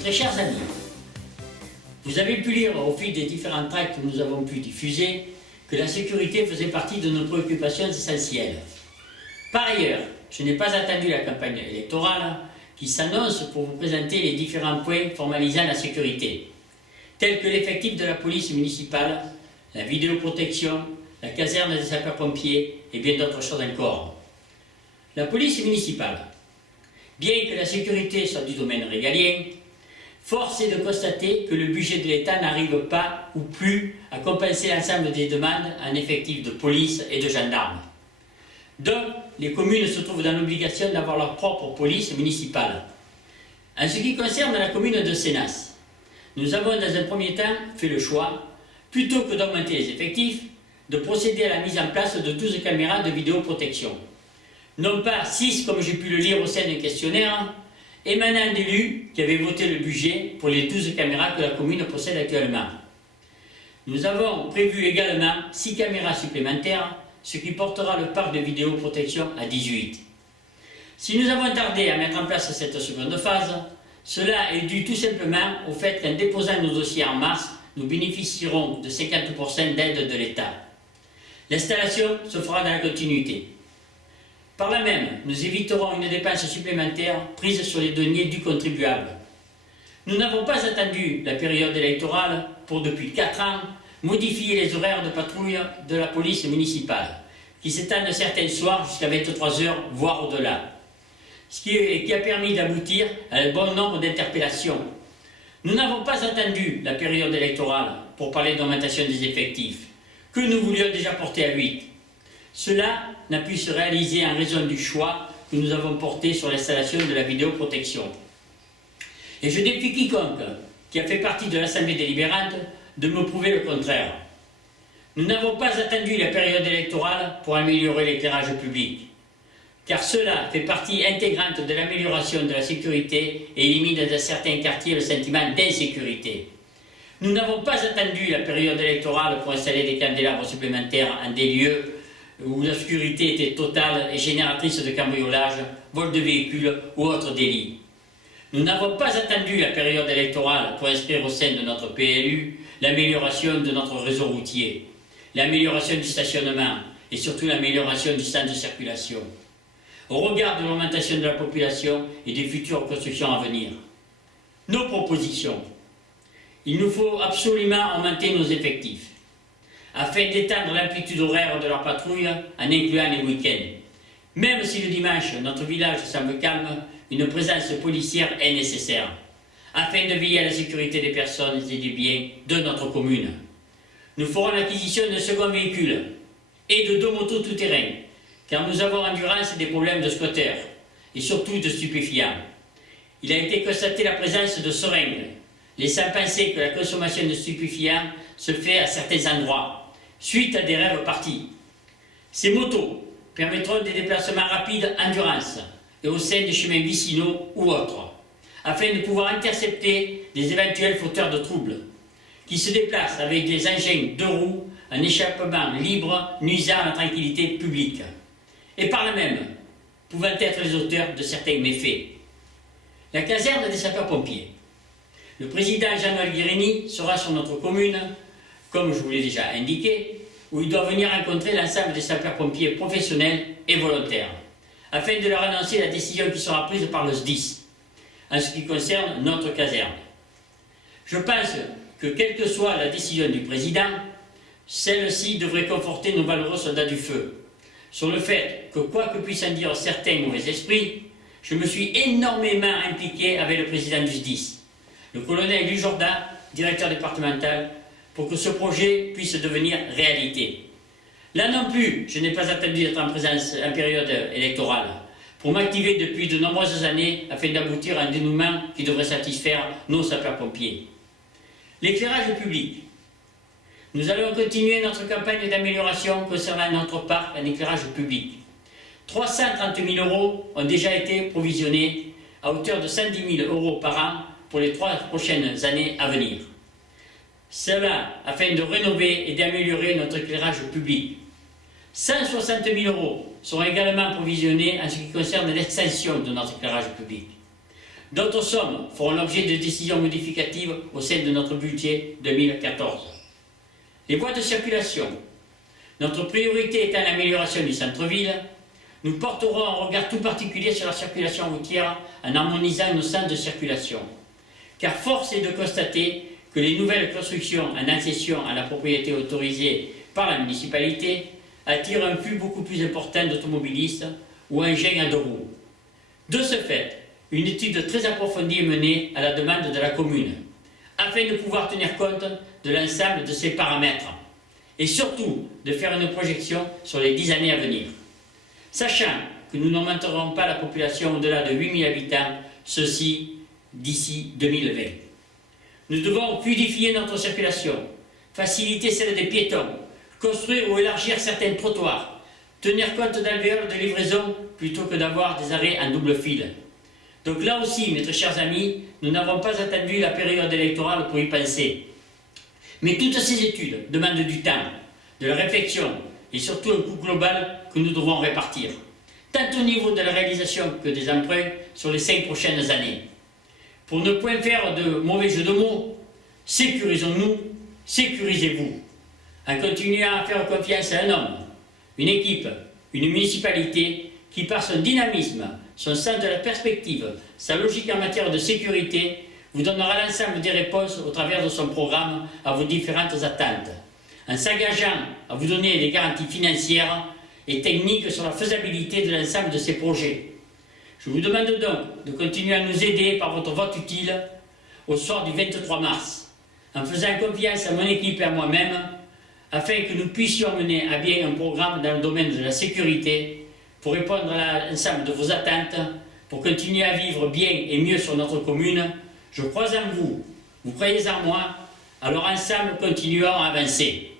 Très chers amis, vous avez pu lire au fil des différents tracts que nous avons pu diffuser que la sécurité faisait partie de nos préoccupations essentielles. Par ailleurs, je n'ai pas attendu la campagne électorale qui s'annonce pour vous présenter les différents points formalisant la sécurité, tels que l'effectif de la police municipale, la vidéoprotection, la caserne des sapeurs-pompiers et bien d'autres choses encore. La police municipale. Bien que la sécurité soit du domaine régalien, force est de constater que le budget de l'État n'arrive pas ou plus à compenser l'ensemble des demandes en effectifs de police et de gendarmes. Donc, les communes se trouvent dans l'obligation d'avoir leur propre police municipale. En ce qui concerne la commune de Sénas, nous avons dans un premier temps fait le choix, plutôt que d'augmenter les effectifs, de procéder à la mise en place de 12 caméras de vidéoprotection. Non pas 6 comme j'ai pu le lire au sein d'un questionnaire, émanant d'élus qui avaient voté le budget pour les 12 caméras que la commune possède actuellement. Nous avons prévu également 6 caméras supplémentaires, ce qui portera le parc de vidéoprotection à 18. Si nous avons tardé à mettre en place cette seconde phase, cela est dû tout simplement au fait qu'en déposant nos dossiers en mars, nous bénéficierons de 50% d'aide de l'État. L'installation se fera dans la continuité. Par là même, nous éviterons une dépense supplémentaire prise sur les deniers du contribuable. Nous n'avons pas attendu la période électorale pour, depuis 4 ans, modifier les horaires de patrouille de la police municipale, qui s'étendent certains soirs jusqu'à 23 heures, voire au-delà, ce qui a permis d'aboutir à un bon nombre d'interpellations. Nous n'avons pas attendu la période électorale pour parler d'augmentation des effectifs, que nous voulions déjà porter à 8. Cela n'a pu se réaliser en raison du choix que nous avons porté sur l'installation de la vidéoprotection. Et je défie quiconque qui a fait partie de l'Assemblée délibérante de me prouver le contraire. Nous n'avons pas attendu la période électorale pour améliorer l'éclairage public, car cela fait partie intégrante de l'amélioration de la sécurité et élimine dans certains quartiers le sentiment d'insécurité. Nous n'avons pas attendu la période électorale pour installer des candélabres supplémentaires en des lieux où l'obscurité était totale et génératrice de cambriolage, vol de véhicules ou autres délits. Nous n'avons pas attendu la période électorale pour inscrire au sein de notre PLU l'amélioration de notre réseau routier, l'amélioration du stationnement et surtout l'amélioration du sens de circulation, au regard de l'augmentation de la population et des futures constructions à venir. Nos propositions. Il nous faut absolument augmenter nos effectifs, afin d'étendre l'amplitude horaire de leur patrouille en incluant les week-ends. Même si le dimanche, notre village semble calme, une présence policière est nécessaire, afin de veiller à la sécurité des personnes et des biens de notre commune. Nous ferons l'acquisition d'un second véhicule et de 2 motos tout-terrain, car nous avons endurance des problèmes de squatteurs et surtout de stupéfiants. Il a été constaté la présence de seringues, laissant penser que la consommation de stupéfiants se fait à certains endroits, suite à des rêves partis. Ces motos permettront des déplacements rapides endurance et au sein des chemins vicinaux ou autres, afin de pouvoir intercepter des éventuels fauteurs de troubles, qui se déplacent avec des engins 2 roues, un échappement libre nuisant à la tranquillité publique, et par là même pouvant être les auteurs de certains méfaits. La caserne des sapeurs-pompiers. Le président Jean-Noël Guérini sera sur notre commune, comme je vous l'ai déjà indiqué, où il doit venir rencontrer l'ensemble des sapeurs-pompiers professionnels et volontaires, afin de leur annoncer la décision qui sera prise par le SDIS, en ce qui concerne notre caserne. Je pense que, quelle que soit la décision du président, celle-ci devrait conforter nos valeureux soldats du feu, sur le fait que, quoi que puissent en dire certains mauvais esprits, je me suis énormément impliqué avec le président du SDIS, le colonel Dujardin, directeur départemental, pour que ce projet puisse devenir réalité. Là non plus, je n'ai pas attendu d'être en période électorale pour m'activer depuis de nombreuses années afin d'aboutir à un dénouement qui devrait satisfaire nos sapeurs-pompiers. L'éclairage public. Nous allons continuer notre campagne d'amélioration concernant notre parc en éclairage public. 330 000 € ont déjà été provisionnés à hauteur de 110 000 € par an pour les 3 prochaines années à venir. Cela afin de rénover et d'améliorer notre éclairage public. 160 000 € seront également provisionnés en ce qui concerne l'extension de notre éclairage public. D'autres sommes feront l'objet de décisions modificatives au sein de notre budget 2014. Les voies de circulation. Notre priorité étant l'amélioration du centre-ville, nous porterons un regard tout particulier sur la circulation routière en harmonisant nos centres de circulation. Car force est de constater que les nouvelles constructions en accession à la propriété autorisée par la municipalité attirent un flux beaucoup plus important d'automobilistes ou engins à deux roues. De ce fait, une étude très approfondie est menée à la demande de la commune, afin de pouvoir tenir compte de l'ensemble de ces paramètres, et surtout de faire une projection sur les 10 années à venir. Sachant que nous n'augmenterons pas la population au-delà de 8000 habitants, ceci d'ici 2020. Nous devons fluidifier notre circulation, faciliter celle des piétons, construire ou élargir certains trottoirs, tenir compte d'alvéoles de livraison plutôt que d'avoir des arrêts en double fil. Donc là aussi, mes très chers amis, nous n'avons pas attendu la période électorale pour y penser. Mais toutes ces études demandent du temps, de la réflexion et surtout un coût global que nous devons répartir, tant au niveau de la réalisation que des emprunts sur les 5 prochaines années. Pour ne point faire de mauvais jeux de mots, sécurisons-nous, sécurisez-vous, en continuant à faire confiance à un homme, une équipe, une municipalité qui par son dynamisme, son sens de la perspective, sa logique en matière de sécurité, vous donnera l'ensemble des réponses au travers de son programme à vos différentes attentes, en s'engageant à vous donner des garanties financières et techniques sur la faisabilité de l'ensemble de ces projets. Je vous demande donc de continuer à nous aider par votre vote utile au soir du 23 mars, en faisant confiance à mon équipe et à moi-même, afin que nous puissions mener à bien un programme dans le domaine de la sécurité pour répondre à l'ensemble de vos attentes, pour continuer à vivre bien et mieux sur notre commune. Je crois en vous, vous croyez en moi, alors ensemble continuons à avancer.